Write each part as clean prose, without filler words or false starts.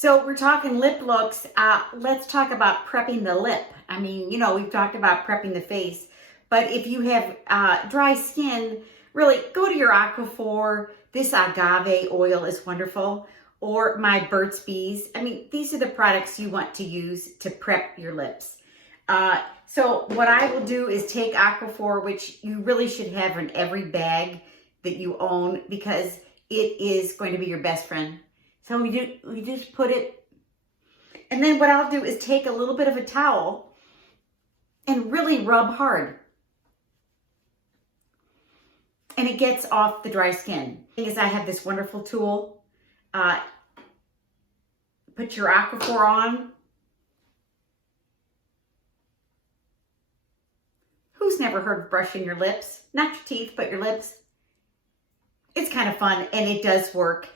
So we're talking lip looks. Let's talk about prepping the lip. I mean, you know, we've talked about prepping the face, but if you have dry skin, really go to your Aquaphor. This Agave oil is wonderful, or my Burts Bees. I mean, these are the products you want to use to prep your lips. So what I will do is take Aquaphor, which you really should have in every bag that you own because it is going to be your best friend. So we just put it, and then what I'll do is take a little bit of a towel and really rub hard. And it gets off the dry skin. The thing is, I have this wonderful tool. Put your Aquaphor on. Who's never heard of brushing your lips? Not your teeth, but your lips. It's kind of fun, and it does work.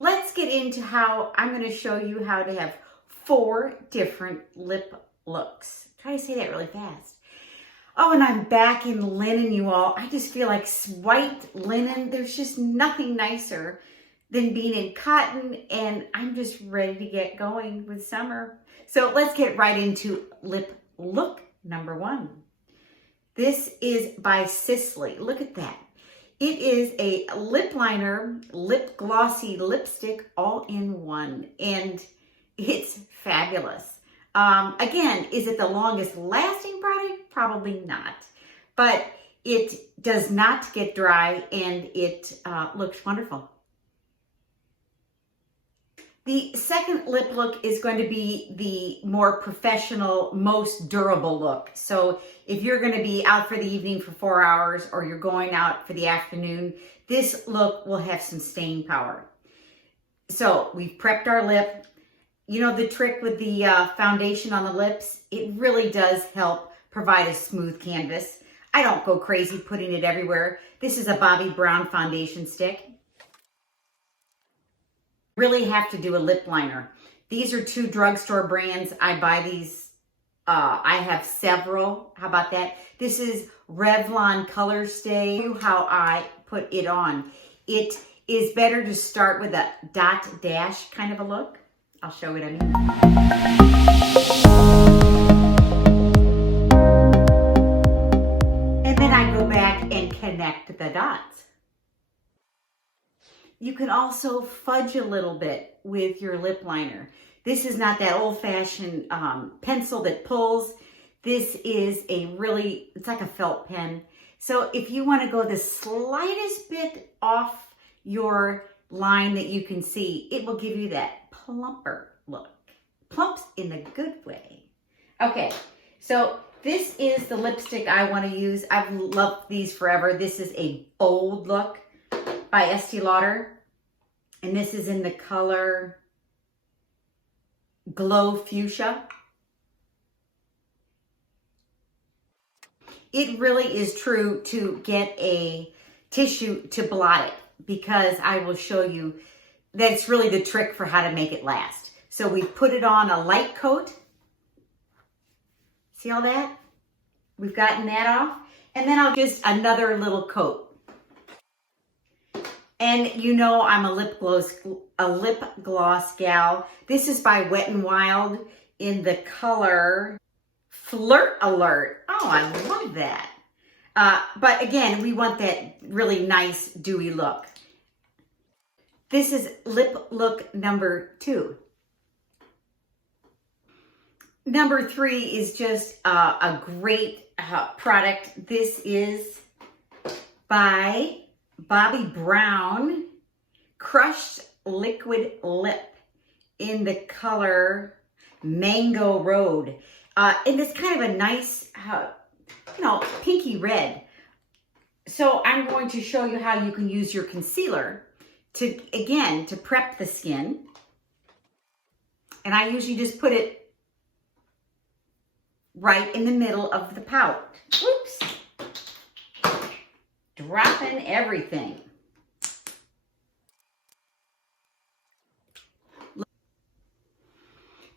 Let's get into how I'm going to show you how to have 4 different lip looks. Try to say that really fast. Oh, and I'm back in linen, you all. I just feel like white linen. There's just nothing nicer than being in cotton, and I'm just ready to get going with summer. So let's get right into lip look number 1. This is by Sisley. Look at that. It is a lip liner, lip glossy lipstick all in one, and it's fabulous. Again, is it the longest lasting product? Probably not, but it does not get dry, and it looks wonderful. The second lip look is going to be the more professional, most durable look. So if you're going to be out for the evening for 4 hours or you're going out for the afternoon, this look will have some staying power. So we've prepped our lip. You know the trick with the foundation on the lips? It really does help provide a smooth canvas. I don't go crazy putting it everywhere. This is a Bobbi Brown foundation stick. Really have to do a lip liner. These are 2 drugstore brands. I buy these. I have several. How about that? This is Revlon Colorstay. How I put it on. It is better to start with a dot dash kind of a look. I'll show what I mean. And then I go back and connect the dots. You can also fudge a little bit with your lip liner. This is not that old-fashioned pencil that pulls. This is it's like a felt pen. So if you want to go the slightest bit off your line that you can see, it will give you that plumper look. Plumps in a good way. Okay, so this is the lipstick I want to use. I've loved these forever. This is a bold look by Estee Lauder, and this is in the color Glow Fuchsia. It really is true to get a tissue to blot it, because I will show you that's really the trick for how to make it last. So we put it on a light coat. See all that? We've gotten that off, and then I'll just another little coat. And you know I'm a lip gloss gal. This is by Wet n Wild in the color Flirt Alert. Oh, I love that. But again, we want that really nice dewy look. This is lip look number 2. Number 3 is just a great product. This is by Bobbi Brown Crushed Liquid Lip in the color Mango Road. And it's kind of a nice, pinky red. So I'm going to show you how you can use your concealer to prep the skin. And I usually just put it right in the middle of the pout. Whoops. Dropping everything.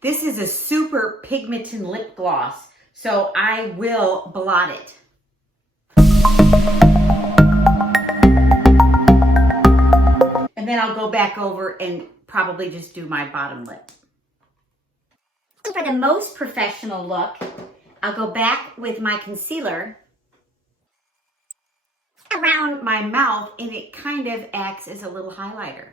This is a super pigmented lip gloss, so I will blot it. then I'll go back over and probably just do my bottom lip. For the most professional look, I'll go back with my concealer around my mouth, and it kind of acts as a little highlighter.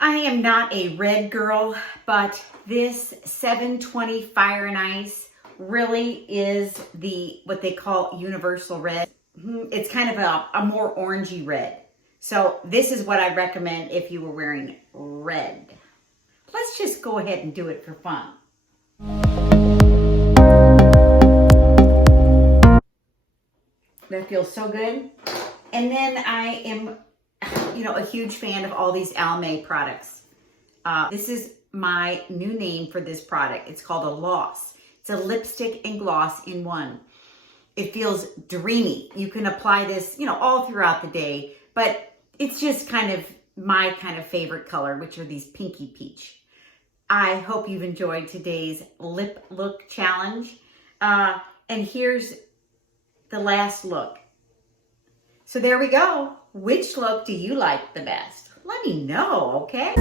I am not a red girl, but this 720 Fire and Ice really is what they call universal red. It's kind of a more orangey red. So this is what I recommend if you were wearing red. Let's just go ahead and do it for fun. That feels so good. And then I am, a huge fan of all these Almay products. This is my new name for this product. It's called a Loss. It's a lipstick and gloss in one. It feels dreamy. You can apply this, all throughout the day, but it's just kind of my kind of favorite color, which are these pinky peach. I hope you've enjoyed today's lip look challenge. And here's the last look. So there we go. Which look do you like the best? Let me know, okay?